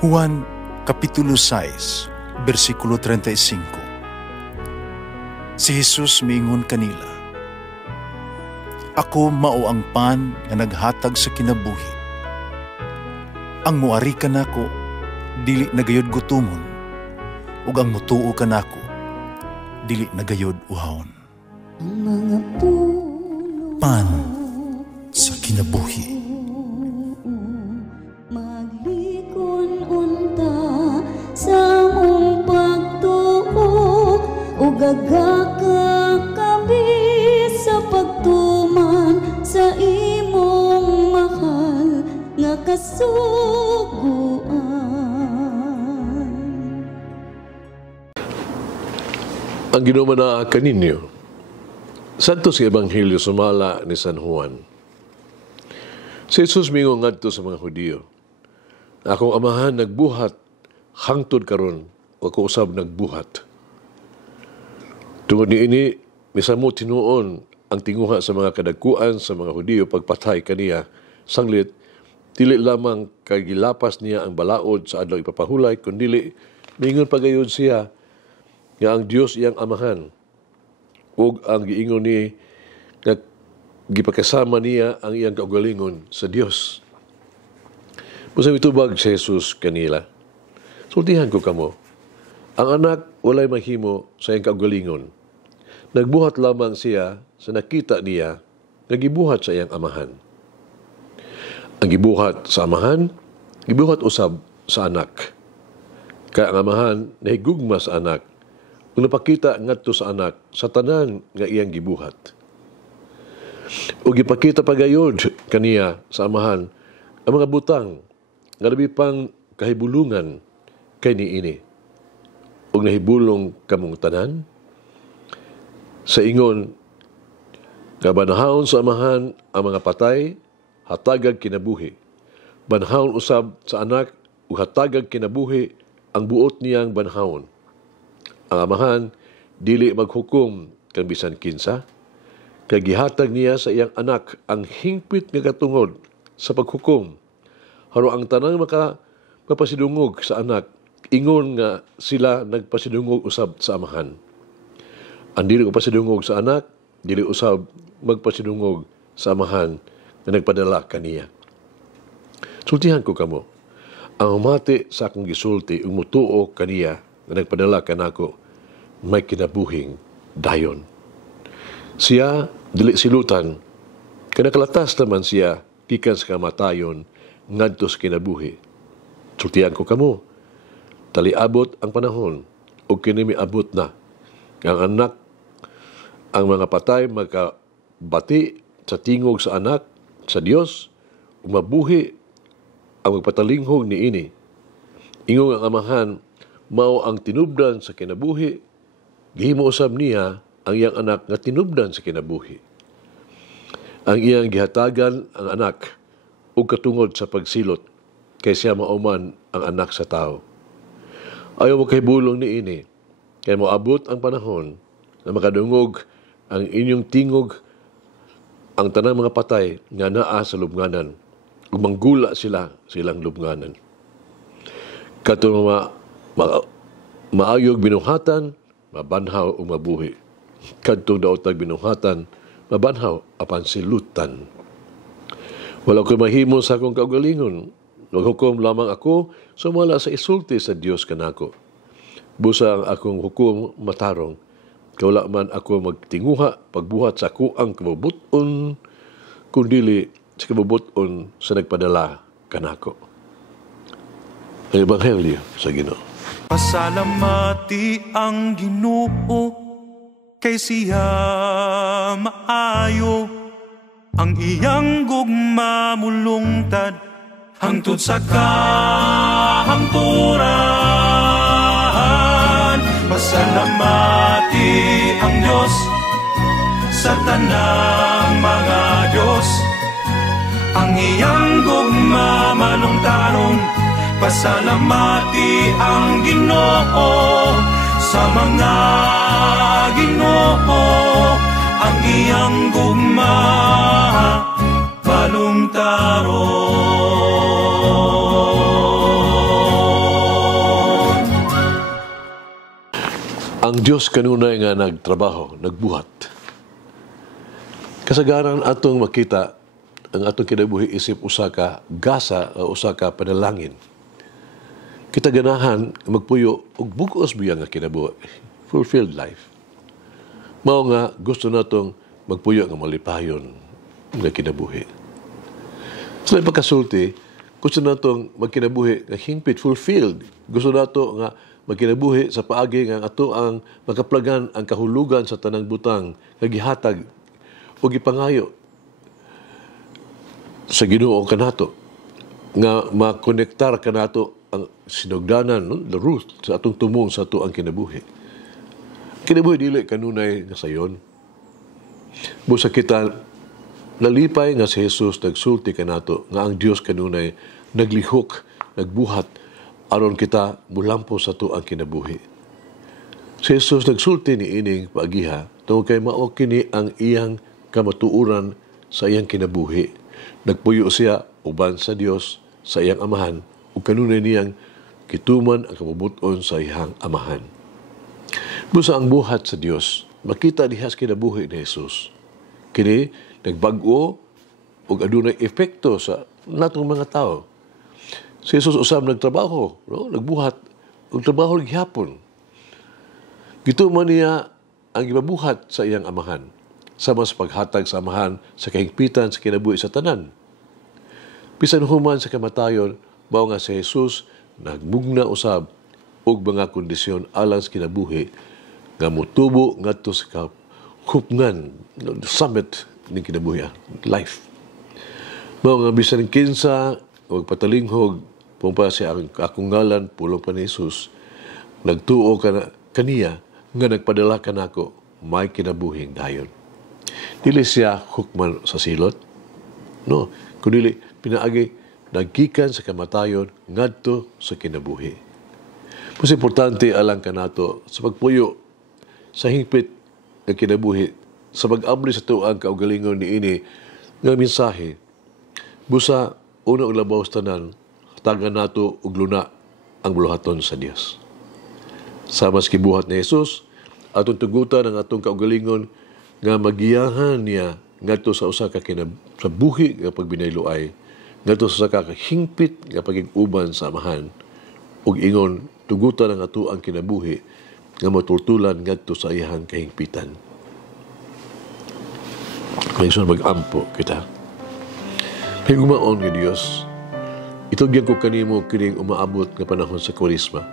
Juan Kapitulo 6, versikulo 35. Si Jesus miingon kanila, "Ako mao ang pan nga naghatag sa kinabuhi. Ang muari kanako dili nagayod gutomon, ug ang mutuo kanako dili nagayod uhawon." Ang mga puno Pan sa kinabuhi. maglikon unta sa mong pagtuo ug gagakabi sa pagtuman sa imong mahal nga kasuguan. Ang ginumana kaninyo, Santo sa Ebanghelyo sumala ni San Juan. Si Jesus mingon ngadto sa mga Hudiyo, "Akong amahan nagbuhat, hangtod karon, ako usab nagbuhat." Tungod niini, misamo tinuon ang tinguha sa mga kadagkuan sa mga Hudiyo pagpatay kaniya, sanglit, dili lamang kay gilapas niya ang balaod sa adlaw ipapahulay, kundili mingon pagayod siya nga ang Dios iyang amahan, ug ang giingon ni nga gipakasama niya ang iyang kaugalingon sa Dios. Busa mitubag si Jesus kanila, "Sultihan ko kamo, ang anak walay mahimo sa iyang kaugalingon. Nagbuhat lamang siya sa nakita niya nga gibuhat sa iyang amahan. Ang gibuhat sa amahan, gibuhat usab sa anak. Kaya ang amahan nahigugma sa anak, kung napakita ngadto sa anak sa tanan nga iyang gibuhat. O gipakita pagayod kaniya sa amahan ang mga butang nga labi pang kahibulungan kay niini. O nahibulong kamong tanan sa ingon nga banahawon sa amahan ang mga patay, hatagag kinabuhi. Banahawon usab sa anak ug hatagag kinabuhi ang buot niyang banahawon. Ang amahan dili maghukom kang bisan kinsa, kay gihatag niya sa iyang anak ang hingpit nga katungod sa paghukom. Haro ang tanang makapasidungog sa anak, ingon nga sila nagpasidungog usab sa amahan. Ang dili pasidungog sa anak, dili usab magpasidungog sa amahan na nagpadala kaniya." Sultihan ko kamo, ang umati sa akong gisulti ug mutuo kaniya na nagpadala kanako, may kinabuhing dayon. Siya dili silutan, kanakalatas naman siya gikan sa kamatayon ngadto sa kinabuhi. Sultihan ko kamo, taliabot ang panahon ug kini miabot na ang anak, ang mga patay magkabati sa tingog sa anak sa Dios ug mabuhi ang magpatalinghog niini. Ingong ang amahan mao ang tinubdan sa kinabuhi, gihimo usab niya ang iyang anak nga tinubdan sa kinabuhi. Ang iyang gihatagan ang anak ug katungod sa pagsilot kay siya mauman ang anak sa tao. Ayaw mo kay bulong niini, kay moabot ang panahon na makadungog ang inyong tingog ang tanang mga patay nga naa sa lubnganan ug manggula silang lubnganan. Katong maayog binuhatan, mabanhaw o mabuhi. Kadtong daotag binuhatan, mabanhaw apan silutan. Wala ko mahimo sa akong kaugalingon, naghukom lamang ako sumala sa isulti sa Dios kanako. Busa ang akong hukom matarong, kawala man ako magtinguha pagbuhat sa kuang kabubuton, kundili sa kabubuton sa nagpadala kanako." Ang Ebanghelyo sa Ginoo. Pasalamati ang Ginoo, kay siya maayo, ang iyang gugma mulungtad hangtod sa kahangturan. Pasalamati ang Diyos sa tanang mga Diyos, ang iyang gugma malungtaron. Pasalamati ang Ginoo sa mga Ginoo, ang iyang gugma balungtaron. Ang Diyos kanunay nga nagtrabaho, nagbuhat. Kasagaran atong makita ang atong kinabuhi isip usa ka gasa o usa ka panalangin. Kita ganahan magpuyo og bug-os biya nga kinabuhi, fulfilled life. Mao nga gusto natong magpuyo nga malipayon nga kinabuhi. Sa pagkasulti, gusto natong magkinabuhi nga hingpit, fulfilled. Gusto nato nga magkinabuhi sa paagi nga ato ang makaplagan ang kahulugan sa tanang butang nga gihatag o gipangayo sa Ginoo kanato nga makonektar kanato ang sinugdanan, no? The root sa atong tumong sa ato ang kinabuhi. Kinabuhi dili kanunay nga sayon. Busa kita nalipay nga si Jesus nagsulti kanato nga ang Dios kanunay naglihok, nagbuhat aron kita mulampo sa ato ang kinabuhi. Si Jesus nagsulti ni ining paagiha tungod kay mao kini ang iyang kamatuoran sa iyang kinabuhi. Nagpuyo siya uban sa Dios sa iyang amahan ug kanunay niyang gituman ang kabubuton sa iyang amahan. Busa ang buhat sa Dios, makita diha sa kinabuhi ni Jesus. Kini nagbag-o ug adunay epekto sa natong mga tao. Si Jesus usab nagtrabaho, no? Nagbuhat ug trabaho gihapon. Gituman niya ang gibabuhat sa iyang amahan, sama sa paghatag sa amahan sa kahigpitan sa kinabuhi sa tanan. Bisan human sa kamatayon, mao nga si Jesus nagmugna usab og mga kondisyon alang sa kinabuhi nga motubo ngadto sa hupngan, the summit ng kinabuhi, life. Mao nga bisan kinsa og patalinghog pumpa siya ang akong ngalan pulong pa ni Jesus, nagtuo kaniya nga nagpadala kanako may kinabuhing dayon. Dili siya hukman sa silot, no, kundi pinaagi naggikan sa kamatayon ngadto sa kinabuhi. Mas importante alang kanato sa pagpuyo sa hingpit nga kinabuhi, sa pag-abli sa tuang kaugalingon niini nga mensahe. Busa una og labaw sa tanan, hatagan nato og luna ang buluhaton sa Dios. Sama sa kibuhat ni Jesus, atong tugutan ang atong kaugalingon nga magiyahan niya ngadto sa usa ka sa buhi nga pagbinayloay, ngadto sa usa ka hingpit nga pagig-uban sa amahan, ug ingon tugutan ang ato ang kinabuhi nga matultulan ngadto sa iyang kahingpitan. Mayroon mag-ampo kita. Higumaon nga Dios, itugyan ko kanimo kining umaabot nga panahon sa Kwaresma.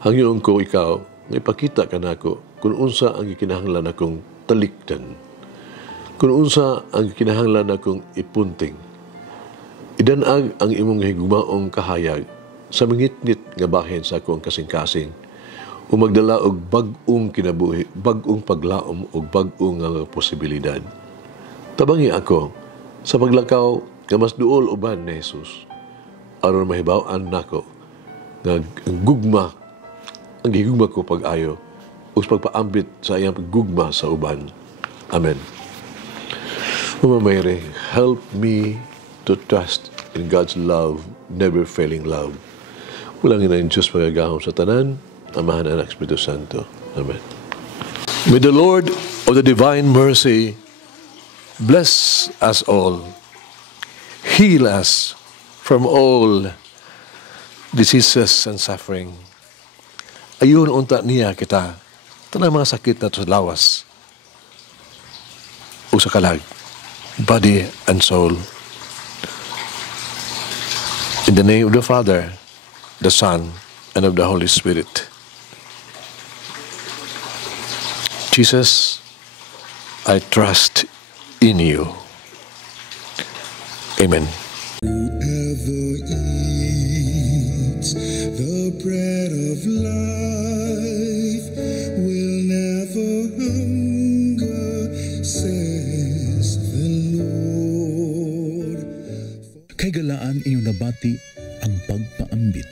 Hangyoon ko ikaw nga ipakita kanako kung unsa ang gikinahanglan akong talikdan, kung unsa ang gikinahanglan akong ipunting. Idanag ang imong higumaong kahayag sa mangitnit nga bahin sa akong kasing-kasing, o magdala og bag-ong kinabuhi, bag-ong paglaom o bag-ong nga posibilidad. Tabangi ako sa paglakaw nga mas duol uban ni Jesus, aron mahibaw-an nako nga ang gugma, ang gigugma ko pag-ayo o pagpaambit sa iyang paggugma sa uban. Amen. Mama Mary, help me to trust in God's love, never failing love. Walang ina ng Diyos magagahom sa tanan, Amahan, Anak, Espiritu Santo. Amen. May the Lord of the divine mercy bless us all, heal us from all diseases and suffering. Ayun unta niya kita, tanang mga sakit na sa lawas o sa kalag, body and soul. In the name of the Father, the Son, and of the Holy Spirit. Jesus, I trust in you. Amen. Whoever eats the bread of life will never hunger, says the Lord. Kay galaan inyong nabati ang pagpaambit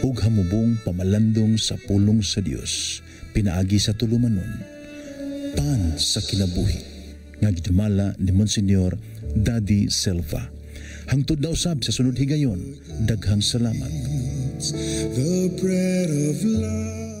ug hamubong pamalandong sa pulong sa Dios, pinaagi sa tulumanon, pan sa kinabuhi, nga gidumala ni Monsignor Daddy Silva. Hangtod na usab sa sunod higayon, daghang salamat. The bread of life.